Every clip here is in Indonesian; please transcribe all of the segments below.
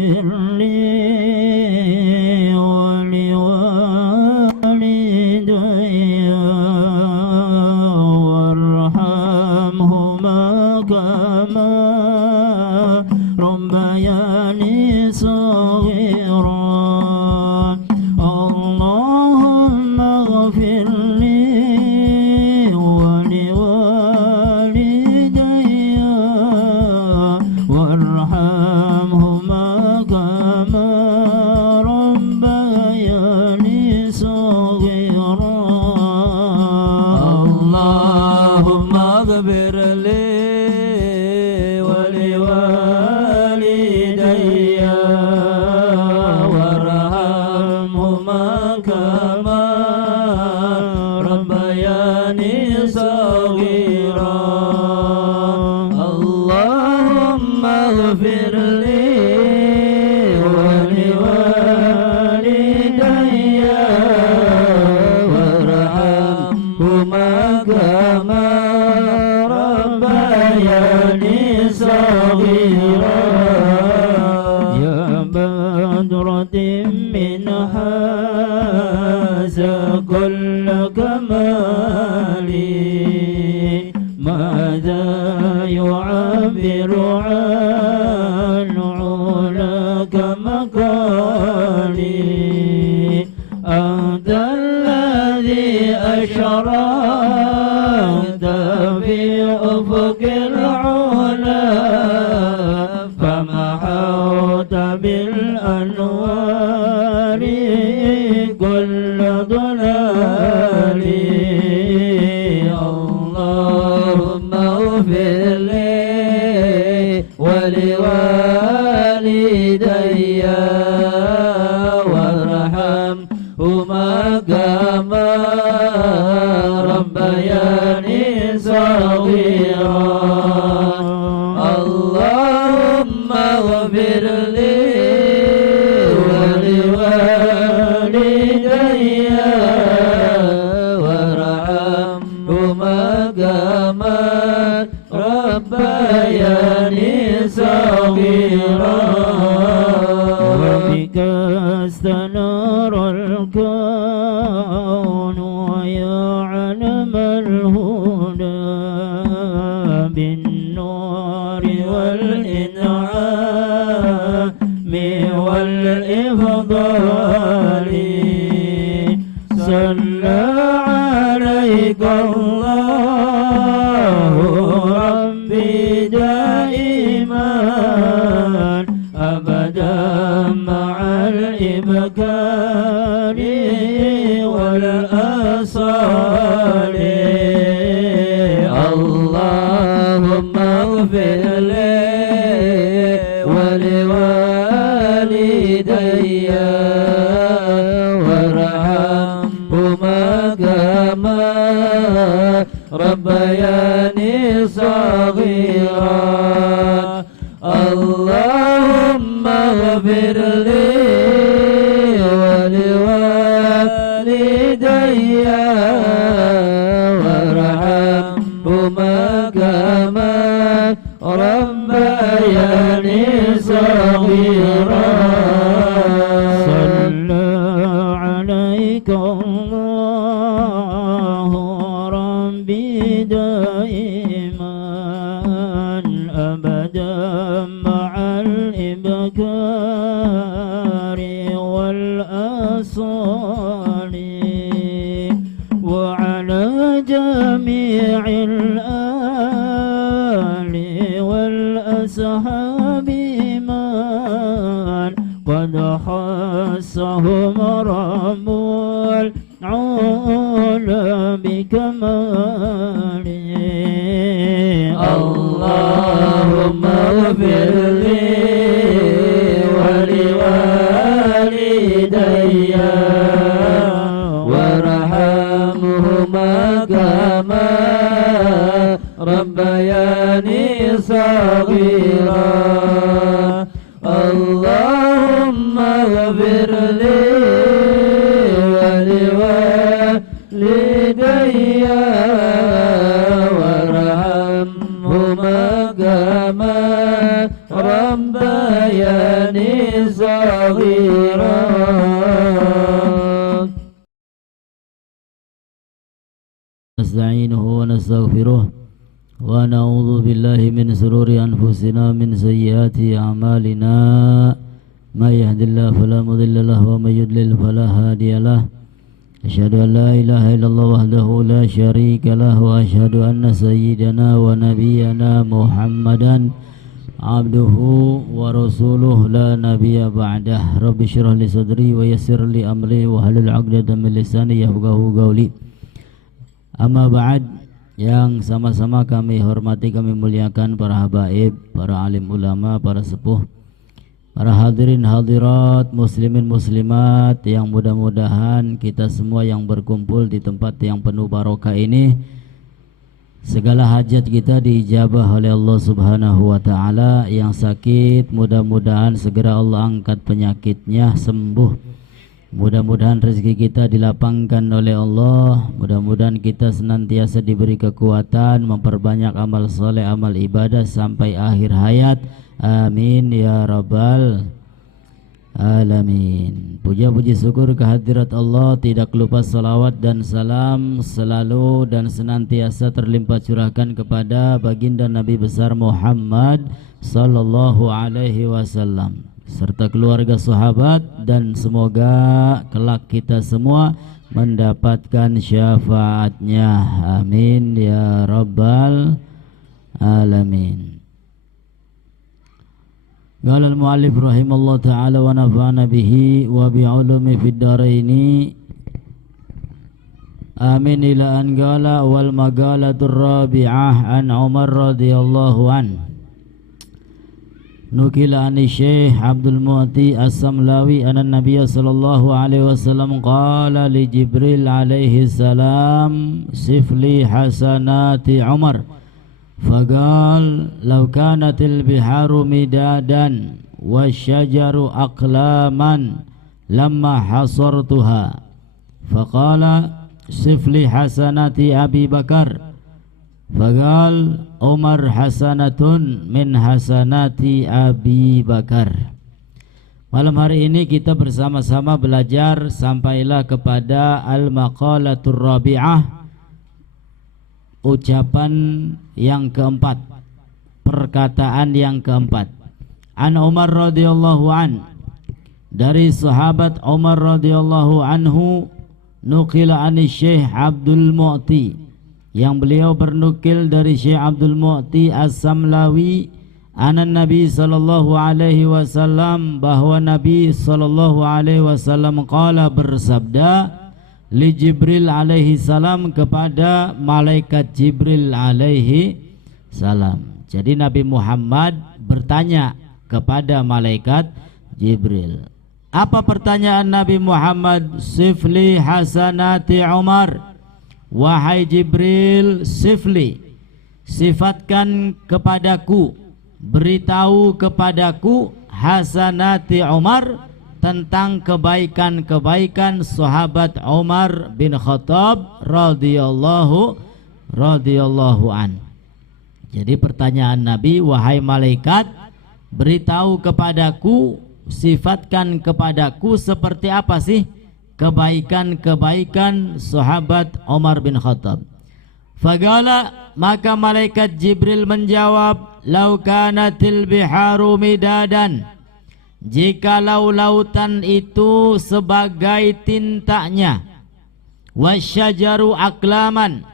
اغفر لي ولوالدي وارحمهما كما ربياني صغيرا اللهم اغفر لي ولوالدي وارحمهما كما ربياني صغيرا اللهم اغفر لي ولوالدي وارحمهما كما ربياني صغيرا اللهم اغفر لي ولوالدي وارحمهما كما ربياني صغيرا يا بدرة من هذا كل كمالي ماذا يعبر عن علاك مقالي أنت الذي أشرقت في أفق العلا فمحوت بالأنوار كل ضلالي اللهم اغفر لي ولوالدي وارحمهما كما ربياني صغيرا اللهم اغفر لي ولوالدي وارحمهما كما ربياني صغيرا وبك استنار الكون ويعلم الهدى بالنور والإنعام والإفضال صلى عليك الله ربي دائما أبدا مع الإبكار والآصال اللهم اغفر لي ولوالدي وارحمهما كما ربياني صغيرا اللهم اغفر لي ولوالدي وارحمهما كما ربياني صغيرا صلى عليك الله ربي دائما أبدا مع الإبكار والآصال وعلى جميع الآل والأصحاب من قد خصهم رب العلا بكماله اللهم اغفر لي ولوالدي وارحمهما كما ربياني صغيرا اللهم اغفر لي ولوالدي وارحمهما كما ربياني ونستعينه ونستغفره ونعوذ بالله من شرور أنفسنا من سيئات أعمالنا ما يهد الله فلا مضل له ومن يضلل فلا هادي له أشهد أن لا إله إلا الله وحده لا شريك له وأشهد أن سيدنا ونبينا محمدا عبده ورسوله لا نبي بعده رب اشرح لي صدري ويسر لي أمري واحلل عقدة من لساني yafqahu qawli. Amma ba'd, yang sama-sama kami hormati, kami muliakan para habaib, para alim ulama, para sepuh, para hadirin hadirat, muslimin muslimat, yang mudah-mudahan kita semua yang berkumpul di tempat yang penuh barokah ini, segala hajat kita diijabah oleh Allah Subhanahu wa ta'ala. Yang sakit mudah-mudahan segera Allah angkat penyakitnya, sembuh. Mudah-mudahan rezeki kita dilapangkan oleh Allah. Mudah-mudahan kita senantiasa diberi kekuatan, memperbanyak amal soleh, amal ibadah sampai akhir hayat. Amin ya rabbal alamin. Puja puji syukur kehadirat Allah, tidak lupa salawat dan salam selalu dan senantiasa terlimpah curahkan kepada baginda Nabi besar Muhammad sallallahu alaihi wasallam serta keluarga sahabat, dan semoga kelak kita semua mendapatkan syafaatnya. Amin ya rabbal alamin. Qala al-mu'allif rahimallahu ta'ala wa nafa'ana bihi wa bi'ulumi fid dharaini. Amin. Ila an qala wal magalatur rabi'ah an Umar radhiyallahu an. Nukila ani Syekh Abdul Mu'ti As-Samlawi anna Nabiya sallallahu alaihi wasallam qala li Jibril alaihi salam sifli hasanati Umar faqal law kanatil biharu midadan wasyajaru aqlaman lamma hasartuha faqala sifli hasanati Abi Bakar faqal Umar hasanatun min hasanati Abi Bakar. Malam hari ini kita bersama-sama belajar sampailah kepada al-maqalatur rabi'ah, ucapan yang keempat, perkataan yang keempat. An Umar radhiyallahu an, dari sahabat Umar radhiyallahu anhu, nukila ani Syekh Abdul Mu'ti, yang beliau bernukil dari Syekh Abdul Mu'ti As-Samlawi anan Nabi sallallahu alaihi wasallam, bahwa Nabi sallallahu alaihi wasallam qala, bersabda, li Jibril alaihi salam, kepada malaikat Jibril alaihi salam. Jadi Nabi Muhammad bertanya kepada malaikat Jibril. Apa pertanyaan Nabi Muhammad? Sifli hasanati Umar. Wahai Jibril, sifli, sifatkan kepadaku, beritahu kepadaku hasanati Umar, tentang kebaikan-kebaikan sahabat Umar bin Khattab radhiyallahu an. Jadi pertanyaan Nabi, wahai malaikat, beritahu kepadaku, sifatkan kepadaku seperti apa sih kebaikan-kebaikan sahabat Umar bin Khattab. Faqala, maka malaikat Jibril menjawab, lau kanatil biharu midadan, jikalau lautan itu sebagai tintanya, wasyajaru aklaman,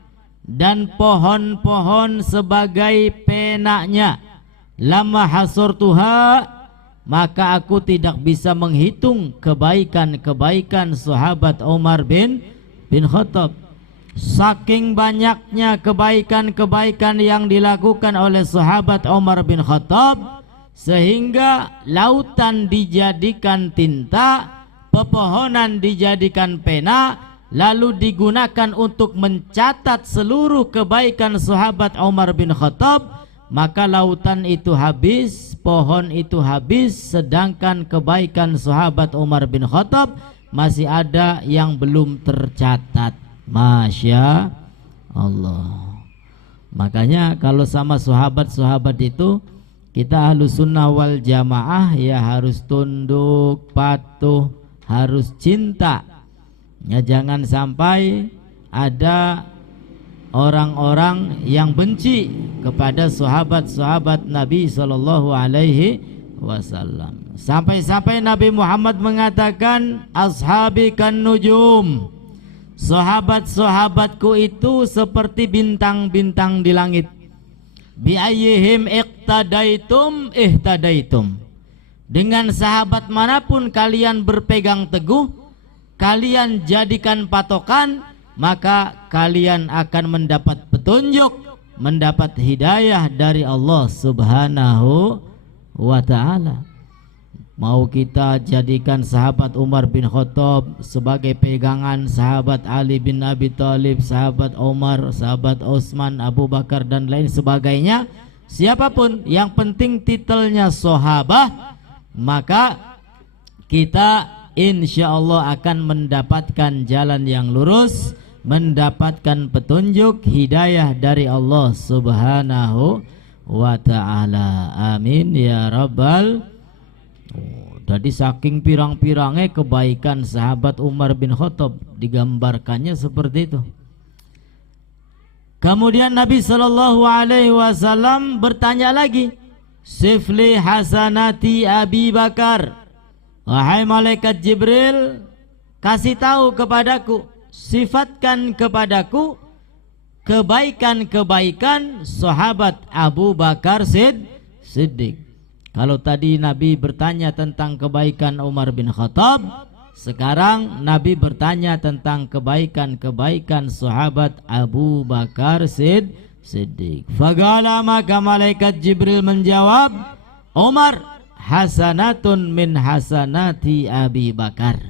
dan pohon-pohon sebagai penanya, lama hasurtuha, maka aku tidak bisa menghitung kebaikan-kebaikan sahabat Umar bin Khattab. Saking banyaknya kebaikan-kebaikan yang dilakukan oleh sahabat Umar bin Khattab, sehingga lautan dijadikan tinta, pepohonan dijadikan pena, lalu digunakan untuk mencatat seluruh kebaikan sahabat Umar bin Khattab. Maka lautan itu habis, pohon itu habis, sedangkan kebaikan sahabat Umar bin Khattab masih ada yang belum tercatat. Masya Allah. Makanya kalau sama sahabat-sahabat itu, kita Ahlus Sunnah wal Jamaah ya harus tunduk, patuh, harus cinta. Ya jangan sampai ada orang-orang yang benci kepada sahabat-sahabat Nabi sallallahu alaihi wasallam. Sampai-sampai Nabi Muhammad mengatakan, ashabi kan nujum, sahabat-sahabatku itu seperti bintang-bintang di langit. Bi ayyihim iqtadaitum ihtadaitum, dengan sahabat manapun kalian berpegang teguh, kalian jadikan patokan, maka kalian akan mendapat petunjuk, mendapat hidayah dari Allah Subhanahu wa ta'ala. Mau kita jadikan sahabat Umar bin Khattab sebagai pegangan, sahabat Ali bin Abi Thalib, sahabat Umar, sahabat Utsman, Abu Bakar dan lain sebagainya, siapapun yang penting titelnya sahabah, maka kita insya Allah akan mendapatkan jalan yang lurus, mendapatkan petunjuk hidayah dari Allah Subhanahu wa ta'ala. Amin ya rabbal. Jadi saking pirang-pirangnya kebaikan sahabat Umar bin Khattab, digambarkannya seperti itu. Kemudian Nabi sallallahu alaihi wasallam bertanya lagi, sifli hasanati Abi Bakar, wahai malaikat Jibril, kasih tahu kepadaku, sifatkan kepadaku kebaikan-kebaikan sahabat Abu Bakar Siddiq. Kalau tadi Nabi bertanya tentang kebaikan Umar bin Khattab, sekarang Nabi bertanya tentang kebaikan-kebaikan sahabat Abu Bakar Siddiq. Faqala, maka malaikat Jibril menjawab, Umar hasanatun min hasanati Abi Bakar.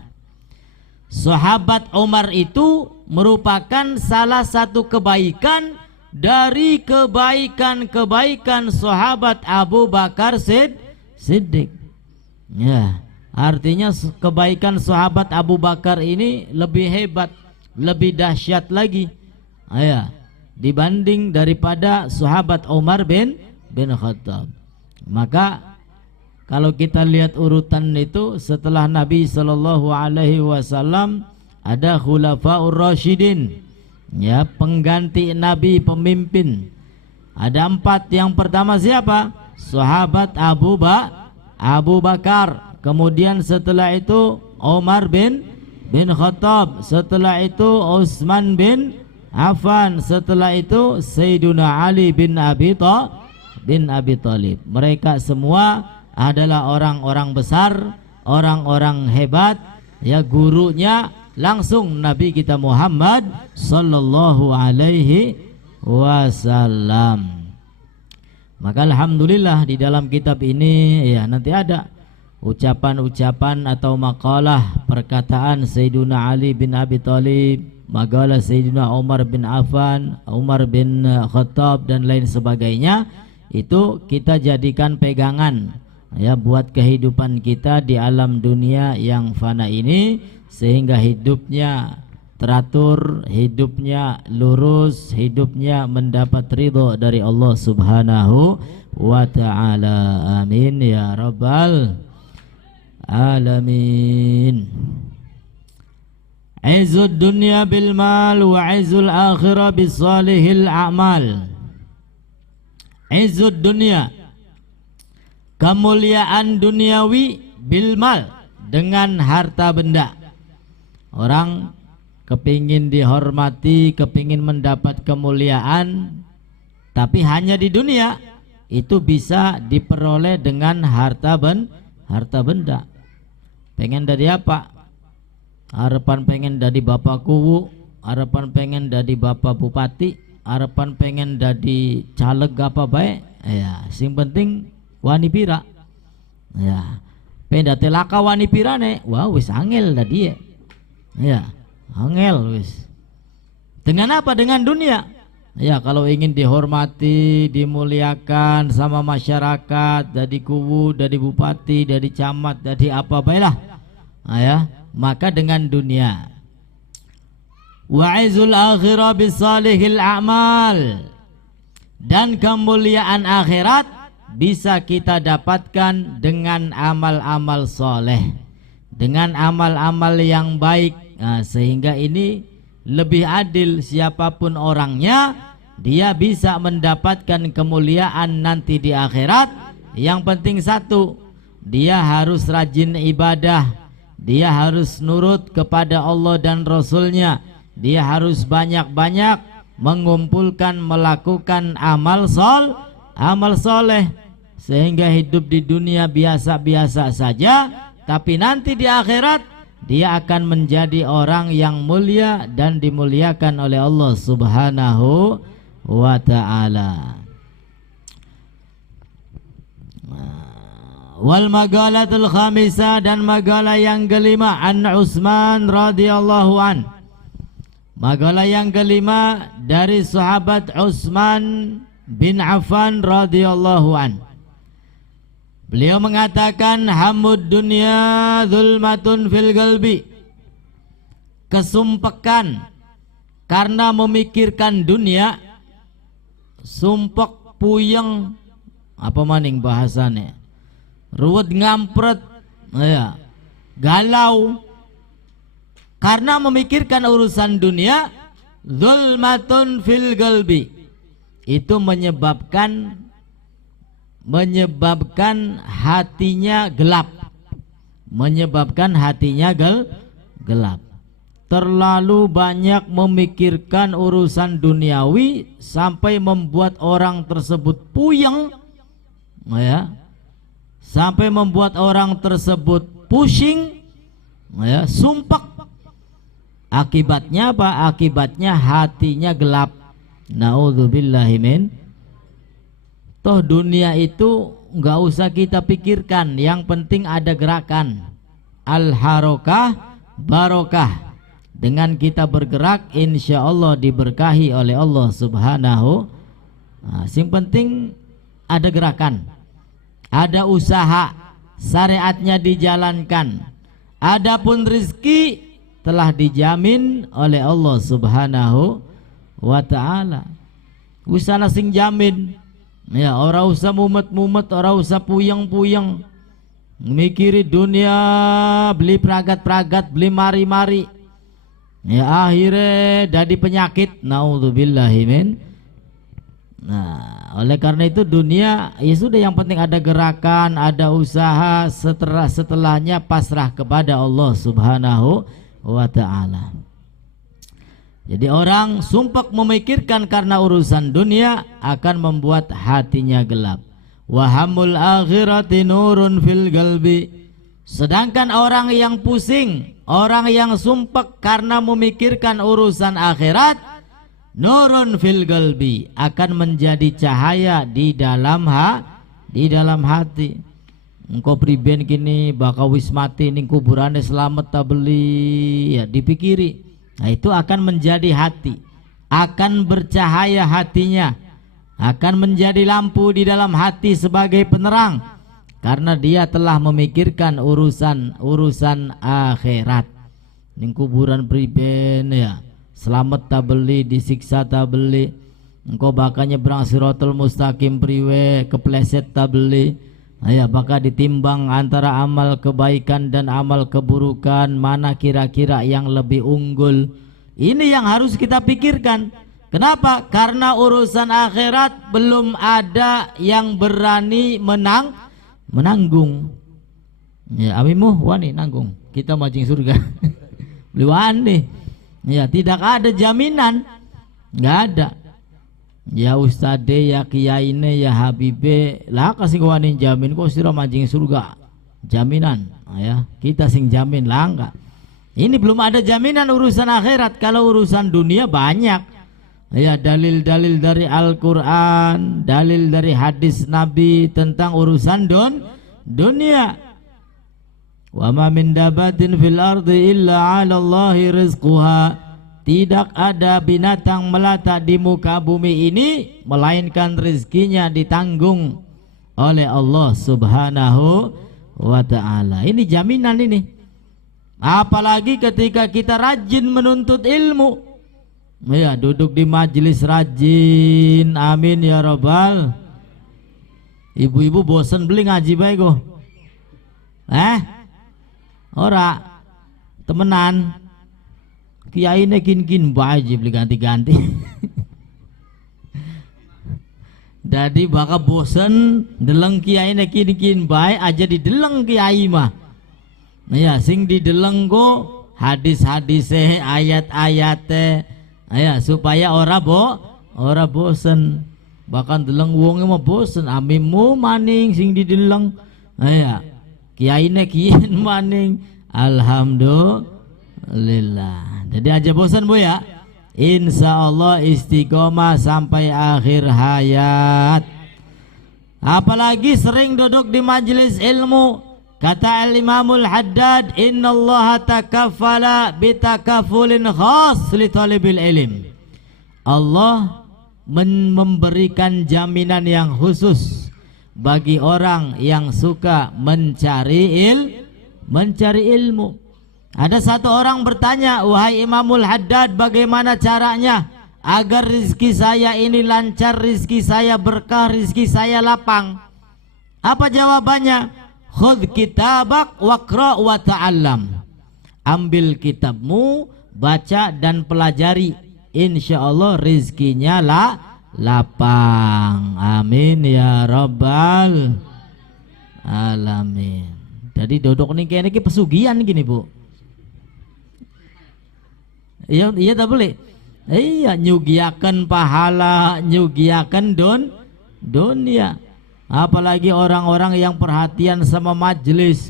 Sahabat Umar itu merupakan salah satu kebaikan dari kebaikan-kebaikan sahabat Abu Bakar Siddiq. Ya, artinya kebaikan sahabat Abu Bakar ini lebih hebat, lebih dahsyat lagi, ya, dibanding daripada sahabat Umar bin Khattab. Maka kalau kita lihat urutan itu, setelah Nabi sallallahu alaihi wasallam ada khulafaur rasyidin, ya, pengganti Nabi, pemimpin. Ada 4. Yang pertama siapa? Sahabat Abu Bakar. Kemudian setelah itu Umar bin Khattab. Setelah itu Utsman bin Affan. Setelah itu Sayyiduna Ali bin Abi Thalib. Mereka semua adalah orang-orang besar, orang-orang hebat, ya, gurunya langsung Nabi kita Muhammad sallallahu alaihi wasallam. Maka alhamdulillah di dalam kitab ini, ya, nanti ada ucapan-ucapan atau makalah perkataan Sayyiduna Ali bin Abi Thalib, makalah Sayyiduna Umar bin Affan, Umar bin Khattab dan lain sebagainya. Itu kita jadikan pegangan, ya, buat kehidupan kita di alam dunia yang fana ini, sehingga hidupnya teratur, hidupnya lurus, hidupnya mendapat ridho dari Allah Subhanahu wa ta'ala. Amin ya rabbal alamin. Izzud dunya bil mal wa izzul akhirah bis salihil a'mal. Izzud dunya, kemuliaan duniawi, bil mal, dengan harta benda. Orang kepingin dihormati, kepingin mendapat kemuliaan, tapi hanya di dunia, itu bisa diperoleh dengan harta benda. Pengen dari apa? Harapan pengen dari bapak kuwu, harapan pengen dari bapak bupati, harapan pengen dari caleg apa baik, ya, sing penting wani pira, ya, pengen telaka wani pirane, wah wis angel tadi, ya. Ya, angel wis. Dengan apa? Dengan dunia. Ya, kalau ingin dihormati, dimuliakan sama masyarakat, dari kuwu, dari bupati, dari camat, dari apa baiklah, ya, maka dengan dunia. Wa izul akhirah bisalihil a'mal, dan kemuliaan akhirat bisa kita dapatkan dengan amal-amal soleh, dengan amal-amal yang baik. Nah, sehingga ini lebih adil siapapun orangnya, dia bisa mendapatkan kemuliaan nanti di akhirat. Yang penting satu, dia harus rajin ibadah, dia harus nurut kepada Allah dan Rasulnya, dia harus banyak-banyak mengumpulkan, melakukan amal soleh, sehingga hidup di dunia biasa-biasa saja, tapi nanti di akhirat dia akan menjadi orang yang mulia dan dimuliakan oleh Allah Subhanahu wa ta'ala. Wal magalatul khamisah, dan magalah yang kelima, an Utsman radhiyallahu an. Magalah yang kelima dari sahabat Utsman bin Affan radhiyallahu an. Beliau mengatakan, hamud dunya zulmatun fil qalbi. Kesumpekan karena memikirkan dunia, sumpek puyeng, apa maning bahasanya, ruwet ngampret, ya, galau karena memikirkan urusan dunia, zulmatun fil qalbi, itu menyebabkan hatinya gelap, gelap. Terlalu banyak memikirkan urusan duniawi sampai membuat orang tersebut puyeng, ya, sampai membuat orang tersebut pusing, ya, sumpek. Akibatnya apa? Akibatnya hatinya gelap. Naudzubillahi min. Toh dunia itu nggak usah kita pikirkan, yang penting ada gerakan. Al-harokah barokah. Dengan kita bergerak, insya Allah diberkahi oleh Allah Subhanahu. Yang penting ada gerakan, ada usaha, syariatnya dijalankan. Adapun rezeki telah dijamin oleh Allah Subhanahu wa ta'ala. Usaha sing jamin. Ya, orang usah mumet-mumet, orang usah puyeng-puyeng mikiri dunia, beli pragat-pragat, beli mari-mari, ya akhirnya jadi penyakit. Naudzubillahi min. Nah, oleh karena itu dunia ya sudah, yang penting ada gerakan, ada usaha, setelahnya pasrah kepada Allah Subhanahu wa ta'ala. Jadi orang sumpek memikirkan karena urusan dunia akan membuat hatinya gelap. Wahamul akhirati nurun fil qalbi. Sedangkan orang yang pusing, orang yang sumpek karena memikirkan urusan akhirat, nurun fil qalbi, akan menjadi cahaya di dalam hati. Engkau priben kini bakal wis mati ning kuburane selamat ta beli, ya dipikiri. Nah, itu akan menjadi hati, akan bercahaya hatinya, akan menjadi lampu di dalam hati sebagai penerang, karena dia telah memikirkan urusan akhirat. Ning kuburan priben ya, selamat ta beli, disiksa ta beli, engkau bakal nyebrang Siratal Mustaqim priwe, kepleset ta beli. Ya, bakal ditimbang antara amal kebaikan dan amal keburukan, mana kira-kira yang lebih unggul. Ini yang harus kita pikirkan. Kenapa? Karena urusan akhirat belum ada yang berani menanggung. Ya, amimu wani nanggung, kita majing surga. Beli wani. Ya, tidak ada jaminan, nggak ada. Ya ustade, ya kiyaine, ya habibe, lah kasih kawanin jamin kok sira mancing surga, jaminan. Ya, kita sing jamin lah enggak. Ini belum ada jaminan urusan akhirat. Kalau urusan dunia banyak. Ya, dalil-dalil dari Al-Quran, dalil dari hadis Nabi tentang urusan dunia. Wa ma min dabatin fil ardi illa 'ala Allahi rizquha. Tidak ada binatang melata di muka bumi ini melainkan rezekinya ditanggung oleh Allah Subhanahu wa ta'ala. Ini jaminan ini. Apalagi ketika kita rajin menuntut ilmu. Ya, duduk di majelis rajin. Amin ya rabbal. Ibu-ibu bosan beli ngaji baik kok. Ora temenan. kiai ne kin bae beli ganti-ganti. Jadi bakal bosen deleng kiai ne kin bae aja dideleng kiai mah. Nah ya sing dideleng go hadis-hadis ayat-ayat ya supaya ora bosen. Bahkan deleng wonge mah bosen amimu maning sing dideleng. Ya kiai ne kian maning. Alhamdulillah. Jadi aja bosan Bu ya. Insya Allah istiqomah sampai akhir hayat. Apalagi sering duduk di majelis ilmu. Kata Al-Imamul Haddad, innallaha takaffala bitakafulin khas li talibil ilm. Allah memberikan jaminan yang khusus bagi orang yang suka mencari ilmu. Ada satu orang bertanya, wahai Imamul Haddad, bagaimana caranya agar rizki saya ini lancar, rizki saya berkah, rizki saya lapang? Apa jawabannya? Khudh kitabak waqra wa ta'allam. Ambil kitabmu, baca dan pelajari. Insya Allah rizkinya lapang. Amin ya rabbal alamin. Jadi dodok nih kayaknya pesugihan gini Bu. Iya tak boleh. Iya nyugiakan pahala, nyugiakan dunia. Apalagi orang-orang yang perhatian sama majelis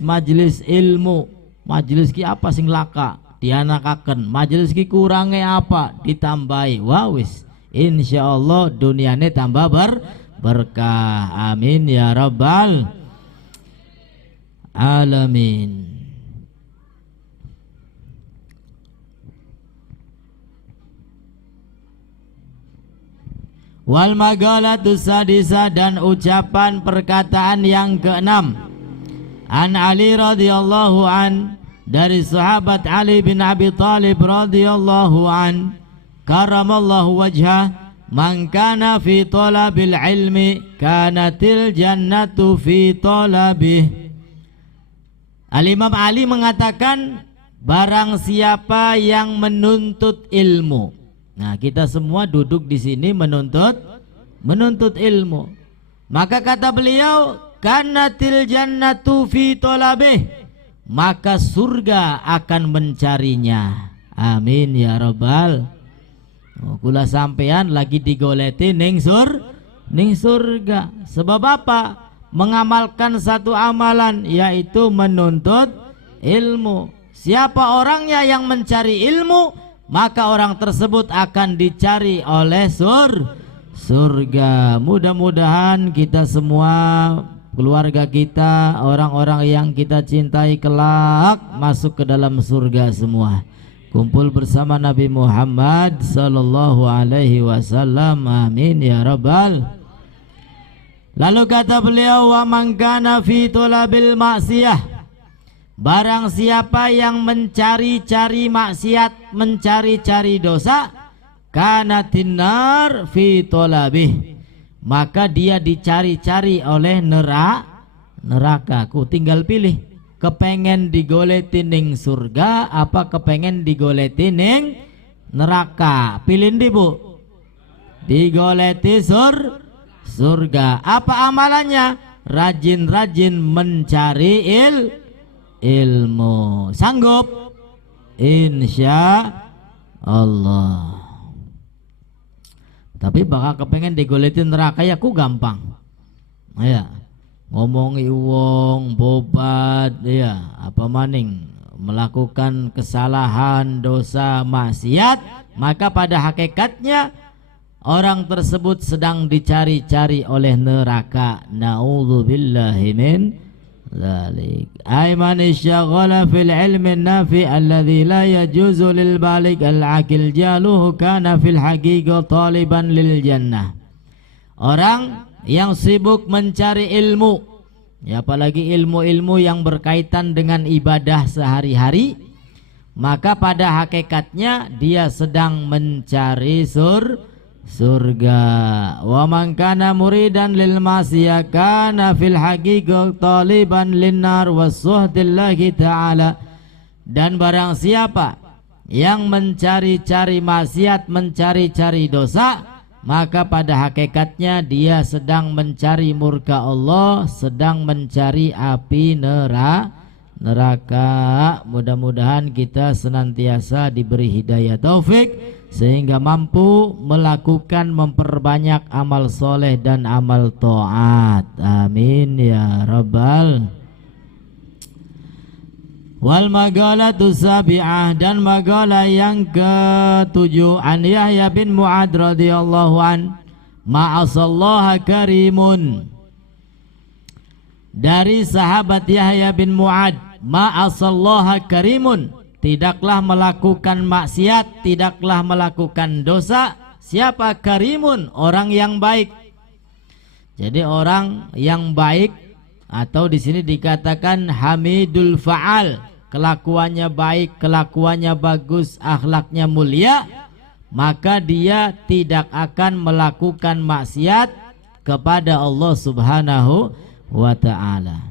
ilmu. Majelis ki apa sing laka dianakaken, majelis ki kurangnya apa ditambahi. Wis insyaallah duniane tambah berkah. Amin ya rabbal alamin. Wal magalatu sadisa, dan ucapan perkataan yang keenam. An Ali radhiyallahu an, dari sahabat Ali bin Abi Thalib radhiyallahu an, karamallahu wajhah, man kana fi talabil ilmi kanatil jannatu fi talabih. Al-Imam Ali mengatakan, barang siapa yang menuntut ilmu. Nah, kita semua duduk di sini menuntut ilmu. Maka kata beliau, kanatil jannatu fi talabih, maka surga akan mencarinya. Amin ya rabbal. Kula sampean lagi digoleti ning surga. Sebab apa? Mengamalkan satu amalan, yaitu menuntut ilmu. Siapa orangnya yang mencari ilmu, maka orang tersebut akan dicari oleh surga. Mudah-mudahan kita semua, keluarga kita, orang-orang yang kita cintai kelak masuk ke dalam surga semua. Kumpul bersama Nabi Muhammad sallallahu alaihi wasallam. Amin ya rabbal. Lalu kata beliau, wa man kana fi talabil maksiyah, barang siapa yang mencari-cari maksiat, mencari-cari dosa, kanatin nar fi talabih, maka dia dicari-cari oleh neraka. Ku tinggal pilih, kepengen digoleti ning surga apa kepengen digoleti ning neraka. Pilih ndi Bu? Digoleti surga. Apa amalannya? Rajin-rajin mencari ilmu. Sanggup? Insya Allah. Tapi bakal kepengen digoletin neraka ya ku gampang. Ya, ngomongi wong bobat ya, apa maning melakukan kesalahan, dosa, maksiat, maka pada hakikatnya orang tersebut sedang dicari-cari oleh neraka. Na'udzubillahi min dzalik. Aiman isyaghala fil ilmi nafi alladhi la yajuzu lil balik al-aqil jaluhu kana fil haqiqah taliban lil jannah. Orang yang sibuk mencari ilmu, ya apalagi ilmu-ilmu yang berkaitan dengan ibadah sehari-hari, maka pada hakikatnya dia sedang mencari surga. Wa man kana muridan lil masiyah kana fil haqiqah taliban linnar wasuhdillahi ta'ala. Dan barang siapa yang mencari-cari maksiat, mencari-cari dosa, maka pada hakikatnya dia sedang mencari murka Allah, sedang mencari api neraka. Mudah-mudahan kita senantiasa diberi hidayah taufik sehingga mampu melakukan, memperbanyak amal soleh dan amal taat. Amin ya rabbal. Wal magalatu sabi'ah, dan magalah yang ketujuh, an Yahya bin Mu'ad radhiyallahu an, ma'asallaha karimun, dari sahabat Yahya bin Mu'ad, ma'asallaha karimun, tidaklah melakukan maksiat, tidaklah melakukan dosa. Siapa karimun? Orang yang baik. Jadi orang yang baik, atau di sini dikatakan hamidul fa'al, kelakuannya baik, kelakuannya bagus, akhlaknya mulia, maka dia tidak akan melakukan maksiat kepada Allah Subhanahu wa ta'ala.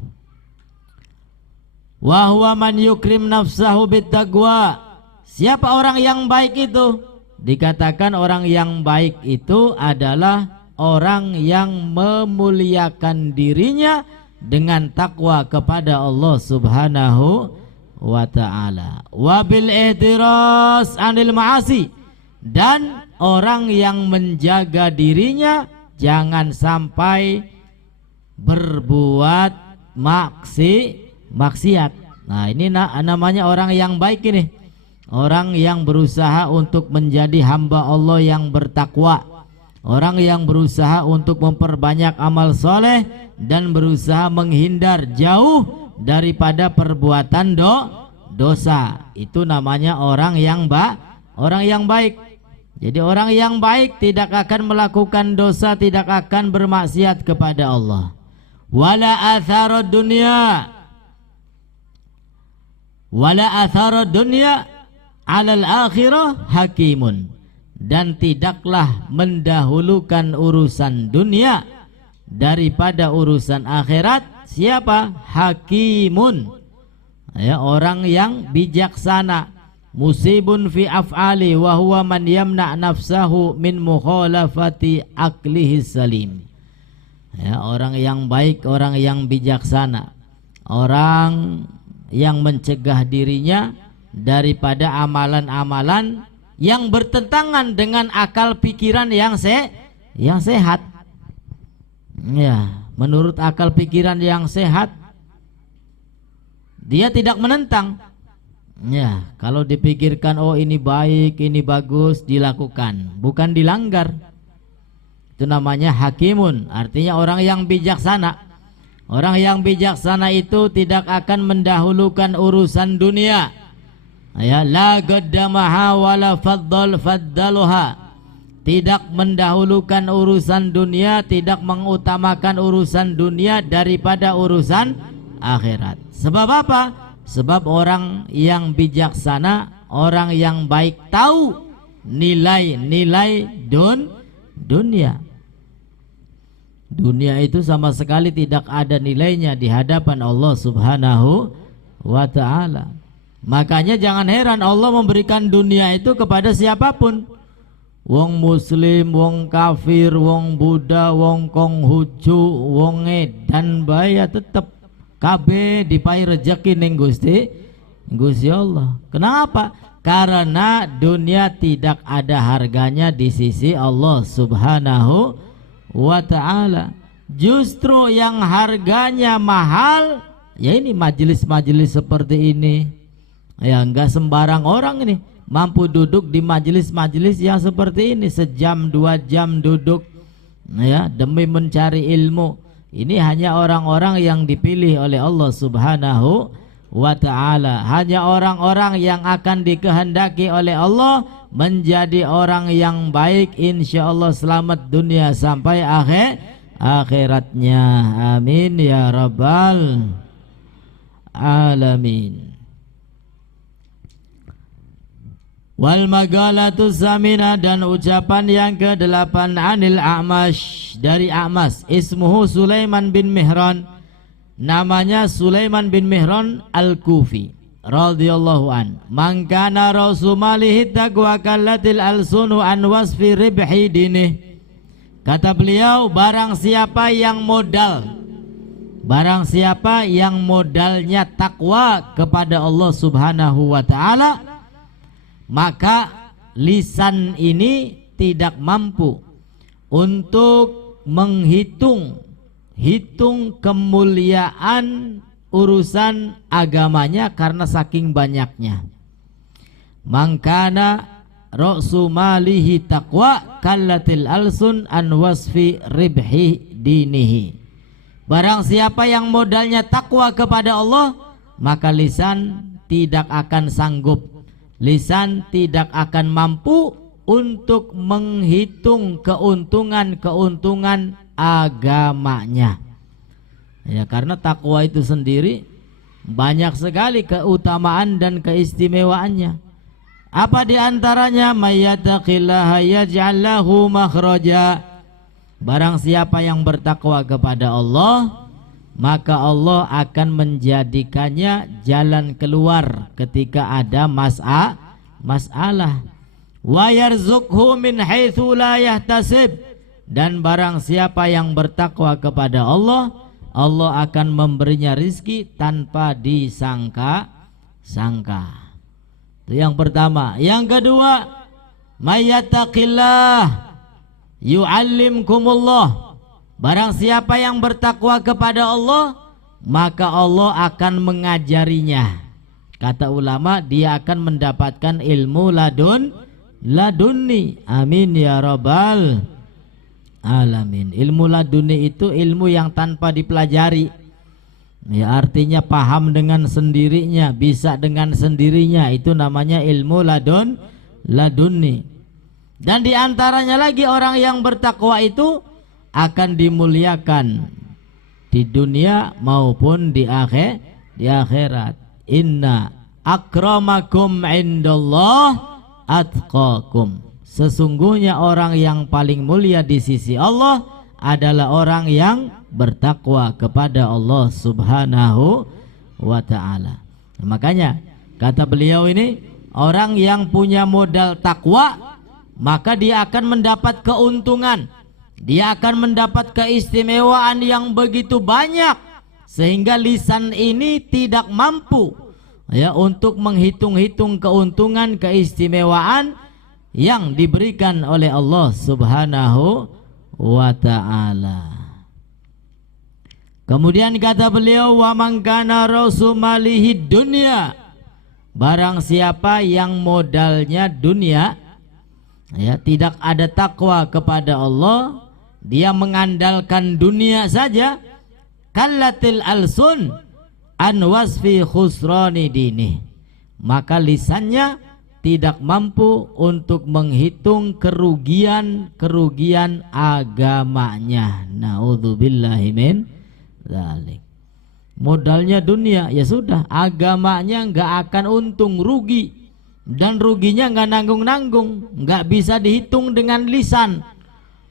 Wa huwa man yukrim nafsahu bittaqwa. Siapa orang yang baik itu? Dikatakan orang yang baik itu adalah orang yang memuliakan dirinya dengan takwa kepada Allah Subhanahu wa ta'ala. Wabil ihtiras anil ma'asi, dan orang yang menjaga dirinya jangan sampai berbuat maksiat. Nah, ini namanya orang yang baik ini. Orang yang berusaha untuk menjadi hamba Allah yang bertakwa. Orang yang berusaha untuk memperbanyak amal soleh dan berusaha menghindar jauh daripada perbuatan dosa. Itu namanya orang yang baik. Jadi orang yang baik tidak akan melakukan dosa, tidak akan bermaksiat kepada Allah. Wala atharud dunya alal akhirah hakimun, dan tidaklah mendahulukan urusan dunia daripada urusan akhirat. Siapa? Hakimun, ya, orang yang bijaksana. Musibun fi af'ali wa huwa man yamna' nafsahu min mukhalafati aqlihi salim. Ya, orang yang baik, orang yang bijaksana, orang yang mencegah dirinya daripada amalan-amalan yang bertentangan dengan akal pikiran yang sehat. Ya, menurut akal pikiran yang sehat, dia tidak menentang. Ya, kalau dipikirkan oh ini baik, ini bagus, dilakukan, bukan dilanggar. Itu namanya hakimun, artinya orang yang bijaksana. Orang yang bijaksana itu tidak akan mendahulukan urusan dunia. Ya, la qaddamaha wala faddaluha, tidak mendahulukan urusan dunia, tidak mengutamakan urusan dunia daripada urusan akhirat. Sebab apa? Sebab orang yang bijaksana, orang yang baik tahu nilai-nilai dunia. Dunia itu sama sekali tidak ada nilainya di hadapan Allah Subhanahu wa ta'ala. Makanya jangan heran Allah memberikan dunia itu kepada siapapun. Wong muslim, wong kafir, wong Buddha, wong Konghucu, wong edan baya tetep kabeh dipai rezeki ning Gusti Allah. Kenapa? Karena dunia tidak ada harganya di sisi Allah Subhanahu wa ta'ala. Justru yang harganya mahal ya ini majelis-majelis seperti ini. Ya, enggak sembarang orang ini mampu duduk di majelis-majelis yang seperti ini, sejam 2 jam duduk ya demi mencari ilmu. Ini hanya orang-orang yang dipilih oleh Allah Subhanahu wa ta'ala. Hanya orang-orang yang akan dikehendaki oleh Allah menjadi orang yang baik, insya Allah selamat dunia sampai akhiratnya. Amin ya rabbal alamin. Wal magalatu samina, dan ucapan yang ke-8, anil A'mash, dari A'mas. Ismuhu Sulaiman bin Mihran, namanya Sulaiman bin Mihran al-Kufi. radhiyallahu an, "Man kana rasu malihi taqwa kallatil alsunu an wasfi ribhi dinih." Kata beliau, barang siapa yang modalnya takwa kepada Allah Subhanahu wa taala, maka lisan ini tidak mampu untuk menghitung kemuliaan urusan agamanya karena saking banyaknya. Mangkana ra'su malihi taqwa kallatil alsun an wasfi ribhi dinihi. Barang siapa yang modalnya takwa kepada Allah, maka lisan tidak akan sanggup, lisan tidak akan mampu untuk menghitung keuntungan agamanya. Ya, karena takwa itu sendiri banyak sekali keutamaan dan keistimewaannya. Apa diantaranya? Mayyattaqillaha yaj'al lahu makhraja. Barang siapa yang bertakwa kepada Allah, maka Allah akan menjadikannya jalan keluar ketika ada masalah. Wa yarzuqhu min haitsu la yahtasib. Dan barang siapa yang bertakwa kepada Allah, Allah akan memberinya rizki tanpa disangka-sangka. Itu yang pertama. Yang kedua, mayyattaqillah yu'allimkumullah. Barang siapa yang bertakwa kepada Allah, maka Allah akan mengajarinya. Kata ulama, dia akan mendapatkan ilmu laduni. Amin ya rabbal alamin. Ilmu laduni itu ilmu yang tanpa dipelajari. Ya, artinya paham dengan sendirinya, bisa dengan sendirinya, itu namanya ilmu laduni. Dan diantaranya lagi orang yang bertakwa itu akan dimuliakan di dunia maupun di akhirat. Inna akramakum indallah atqakum. Sesungguhnya orang yang paling mulia di sisi Allah adalah orang yang bertakwa kepada Allah Subhanahu wa ta'ala. Makanya kata beliau ini, orang yang punya modal takwa, maka dia akan mendapat keuntungan, dia akan mendapat keistimewaan yang begitu banyak, sehingga lisan ini tidak mampu ya untuk menghitung-hitung keuntungan, keistimewaan yang diberikan oleh Allah Subhanahu wa ta'ala. Kemudian kata beliau, wa man kana rasu malihi dunya. Barang siapa yang modalnya dunia, ya, tidak ada takwa kepada Allah, dia mengandalkan dunia saja, kallatil alsun an wasfi khusrani dinih. Maka lisannya tidak mampu untuk menghitung kerugian agamanya. Naudzubillahi min dzalik. Modalnya dunia, ya sudah, agamanya nggak akan untung, rugi, dan ruginya nggak nanggung-nanggung, nggak bisa dihitung dengan lisan.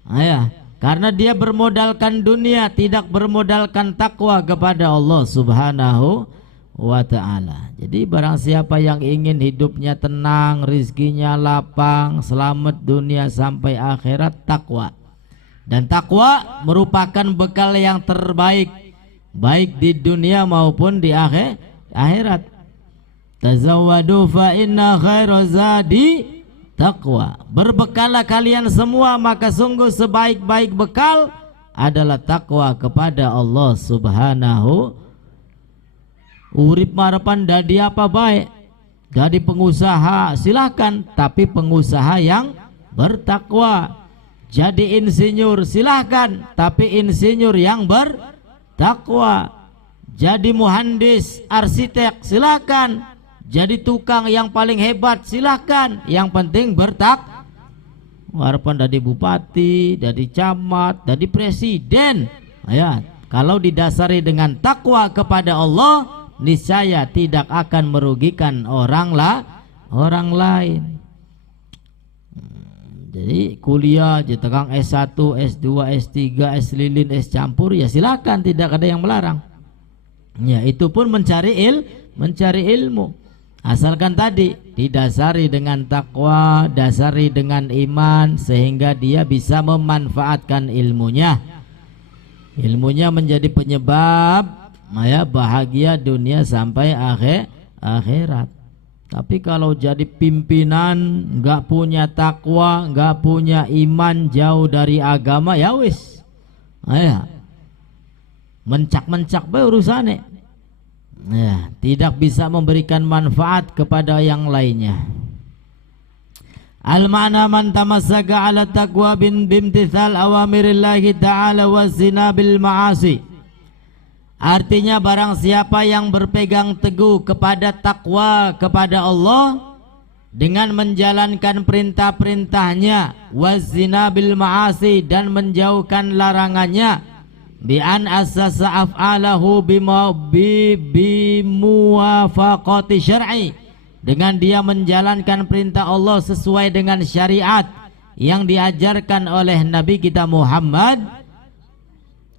Ya, karena dia bermodalkan dunia, tidak bermodalkan takwa kepada Allah Subhanahu wa ta'ala. Jadi barang siapa yang ingin hidupnya tenang, rizkinya lapang, selamat dunia sampai akhirat, takwa. Dan takwa merupakan bekal yang terbaik, baik di dunia maupun di akhirat. Tazawwadu fa inna khairaz zadi taqwa. Berbekallah kalian semua, maka sungguh sebaik-baik bekal adalah takwa kepada Allah Subhanahu. Urip marapan dadi apa baik, jadi pengusaha silahkan, tapi pengusaha yang bertakwa. Jadi insinyur silahkan, tapi insinyur yang bertakwa. Jadi muhandis, arsitek silahkan, jadi tukang yang paling hebat silahkan, yang penting bertakwa. Harapan dari bupati, dari camat, dari presiden, ya, kalau didasari dengan takwa kepada Allah, niscaya tidak akan merugikan orang lain. Jadi kuliah, jetekang S1, S2, S3, S lilin, S campur, ya silakan, tidak ada yang melarang. Ya, itu pun mencari ilmu. Asalkan tadi didasari dengan takwa, dasari dengan iman, sehingga dia bisa memanfaatkan ilmunya. Ilmunya menjadi penyebab bahagia dunia sampai akhirat. Tapi kalau jadi pimpinan nggak punya takwa, nggak punya iman, jauh dari agama, ya wis, mencak-mencak bae urusane. Ya, tidak bisa memberikan manfaat kepada yang lainnya. Al-ma'na man tamassaka 'ala taqwa bimtithal awamirillahi ta'ala wa zinabil ma'asi. Artinya barang siapa yang berpegang teguh kepada takwa kepada Allah dengan menjalankan perintah-perintahnya, wa zinabil ma'asi, dan menjauhkan larangannya, bi an asasa af'alahu bimuwafaqati syar'i, dengan dia menjalankan perintah Allah sesuai dengan syariat yang diajarkan oleh Nabi kita Muhammad,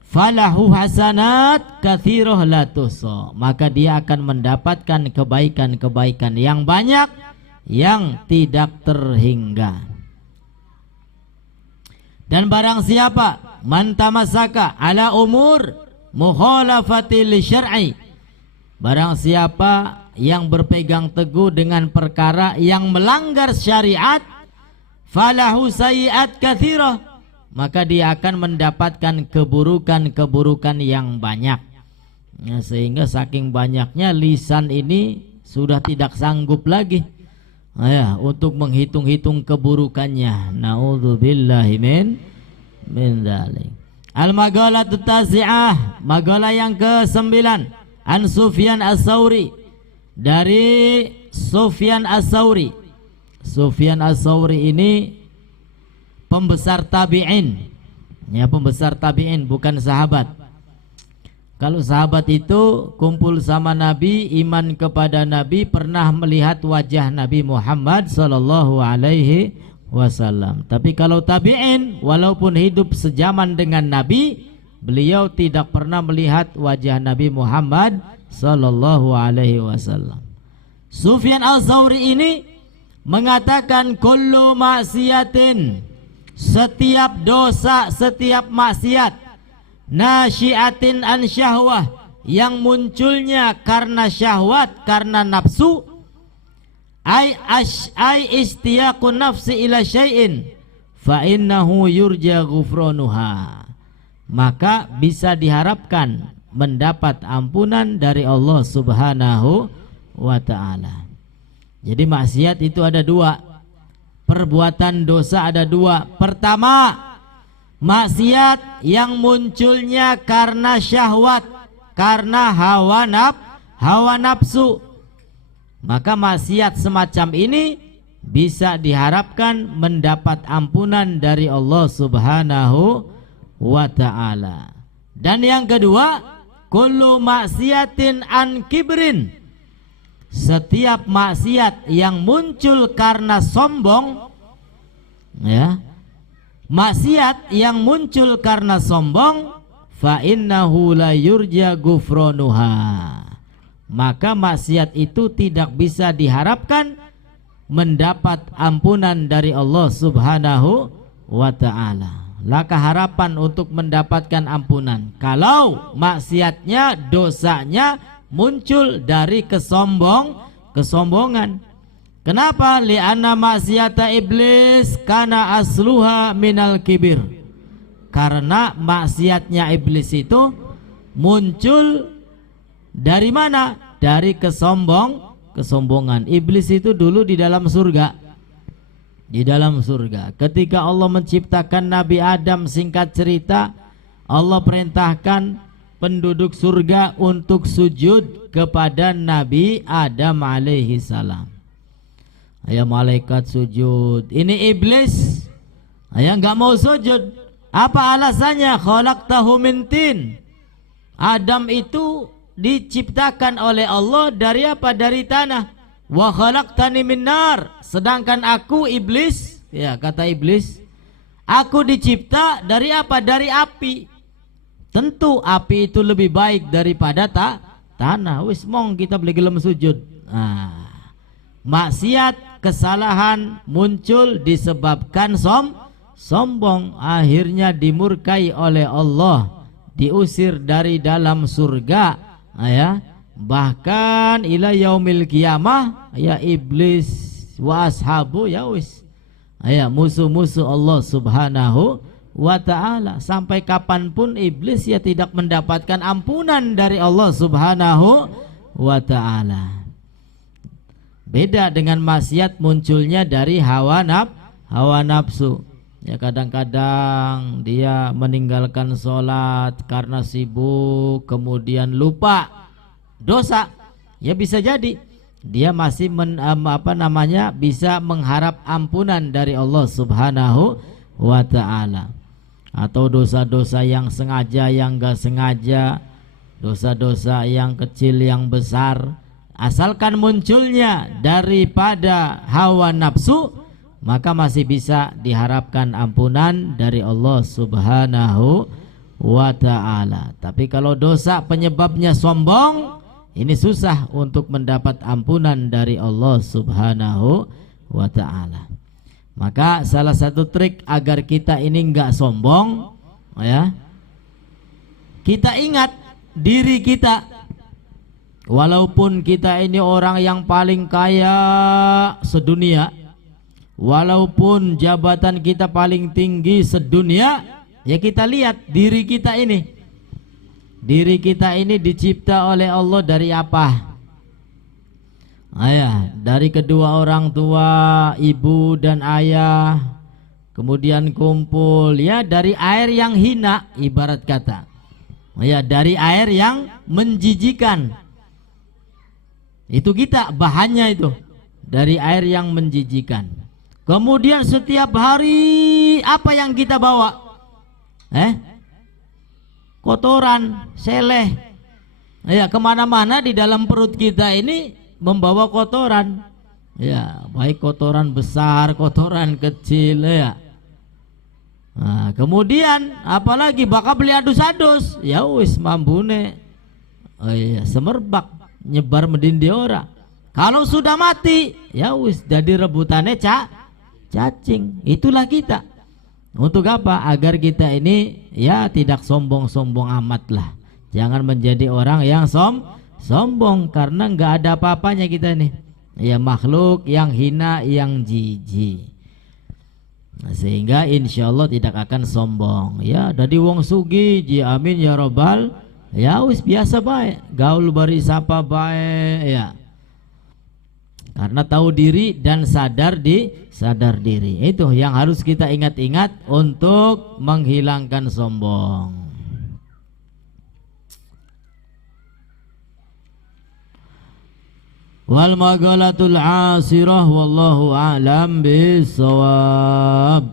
falahu hasanat katsirah la tuhsa, maka dia akan mendapatkan kebaikan-kebaikan yang banyak yang tidak terhingga. Dan barang siapa man tamassaka ala umur mukhalafati li syar'i, barang siapa yang berpegang teguh dengan perkara yang melanggar syariat, falahu sayyi'at katsirah, maka dia akan mendapatkan keburukan-keburukan yang banyak. Ya, sehingga saking banyaknya lisan ini sudah tidak sanggup lagi untuk menghitung-hitung keburukannya. Naudzubillahi min dzalik. Al-maqalatut tasi'ah, maqalah yang ke-9, an Sufyan Ats-Tsauri, dari Sufyan Ats-Tsauri. Sufyan Ats-Tsauri ini pembesar tabi'in. Ya, pembesar tabi'in, bukan sahabat. Kalau sahabat itu kumpul sama Nabi, iman kepada Nabi, pernah melihat wajah Nabi Muhammad sallallahu alaihi wasallam. Tapi kalau tabi'in, walaupun hidup sejaman dengan Nabi, beliau tidak pernah melihat wajah Nabi Muhammad sallallahu alaihi wasallam. Sufyan Ats-Tsauri ini mengatakan kullu maksiatin, setiap dosa, setiap maksiat, nasyiatin an syahwah, yang munculnya karena syahwat, karena nafsu, ai istiyaqun nafsi ila syai'in fa innahu yurja ghufranuha, maka bisa diharapkan mendapat ampunan dari Allah Subhanahu wa ta'ala. Jadi maksiat itu ada dua, perbuatan dosa ada dua. Pertama, maksiat yang munculnya karena syahwat, karena hawa nafsu, maka maksiat semacam ini bisa diharapkan mendapat ampunan dari Allah Subhanahu wa ta'ala. Dan yang kedua, kullu maksiatin an kibrin, setiap maksiat yang muncul karena sombong, ya, maksiat yang muncul karena sombong, fa innahu la yurja ghufranuha, maka maksiat itu tidak bisa diharapkan mendapat ampunan dari Allah Subhanahu wa ta'ala. Laka harapan untuk mendapatkan ampunan kalau maksiatnya, dosanya muncul dari kesombongan. Kenapa? Li'anna maksiata iblis kana asluha minal kibir, karena maksiatnya iblis itu muncul dari mana? Dari kesombongan. Iblis itu dulu di dalam surga. Di dalam surga, ketika Allah menciptakan Nabi Adam, singkat cerita, Allah perintahkan penduduk surga untuk sujud kepada Nabi Adam alaihi salam. Ayah malaikat sujud, ini iblis ayah nggak mau sujud. Apa alasannya? Khalaqtahu min tin, Adam itu diciptakan oleh Allah dari apa? Dari tanah. Wa khalaqtani min nar, sedangkan aku iblis, ya kata iblis, aku dicipta dari apa? Dari api. Tentu api itu lebih baik daripada tanah. Wis mong kita beli gelem sujud. maksiat, kesalahan muncul disebabkan sombong, akhirnya dimurkai oleh Allah, diusir dari dalam surga, ya. Bahkan ila yaumil qiyamah, ya iblis wa ashabu, ya wis, ya musuh-musuh Allah Subhanahu wa ta'ala. Sampai kapanpun iblis ya tidak mendapatkan ampunan dari Allah Subhanahu wa ta'ala. Beda dengan maksiat munculnya dari hawa nafsu. Ya kadang-kadang dia meninggalkan sholat karena sibuk, kemudian lupa dosa. Ya bisa jadi dia masih bisa mengharap ampunan dari Allah Subhanahu wa ta'ala. Atau dosa-dosa yang sengaja, yang gak sengaja, dosa-dosa yang kecil, yang besar, asalkan munculnya daripada hawa nafsu, maka masih bisa diharapkan ampunan dari Allah Subhanahu wa ta'ala. Tapi kalau dosa penyebabnya sombong, ini susah untuk mendapat ampunan dari Allah Subhanahu wa ta'ala. Maka salah satu trik agar kita ini enggak sombong, ya, kita ingat diri kita. Walaupun kita ini orang yang paling kaya sedunia, walaupun jabatan kita paling tinggi sedunia, ya kita lihat diri kita ini. Diri kita ini dicipta oleh Allah dari apa? Ayah, dari kedua orang tua, ibu dan ayah, kemudian kumpul, ya dari air yang hina, ibarat kata, ya dari air yang menjijikan. Itu kita bahannya itu dari air yang menjijikan. Kemudian setiap hari apa yang kita bawa? Kotoran, seleh. Ya kemana-mana di dalam perut kita ini membawa kotoran. Ya baik kotoran besar, kotoran kecil, ya. Nah, kemudian apalagi bakal beli adus-adus, ya wis mambune, ya semerbak nyebar mendindi ora. Kalau sudah mati, ya wis jadi rebutannya cacing. Itulah kita. Untuk apa? Agar kita ini ya tidak sombong-sombong amat lah. Jangan menjadi orang yang sombong, karena nggak ada apa-apanya kita ini. Ya makhluk yang hina, yang jijik. Nah, sehingga insya Allah tidak akan sombong. Ya dari wong sugi, ji amin ya robbal. Ya wis biasa baik, gaul bari sapa baik, ya. Karena tahu diri dan sadar diri. Itu yang harus kita ingat-ingat untuk menghilangkan sombong. Wal maghalatul asirah wallahu a'lam bissawab.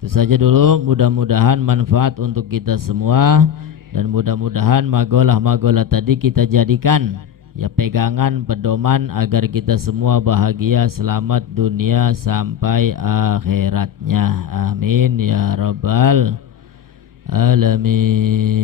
Itu saja dulu, mudah-mudahan manfaat untuk kita semua, dan mudah-mudahan magolah tadi kita jadikan ya pegangan, pedoman agar kita semua bahagia, selamat dunia sampai akhiratnya. Amin ya rabbal alamin.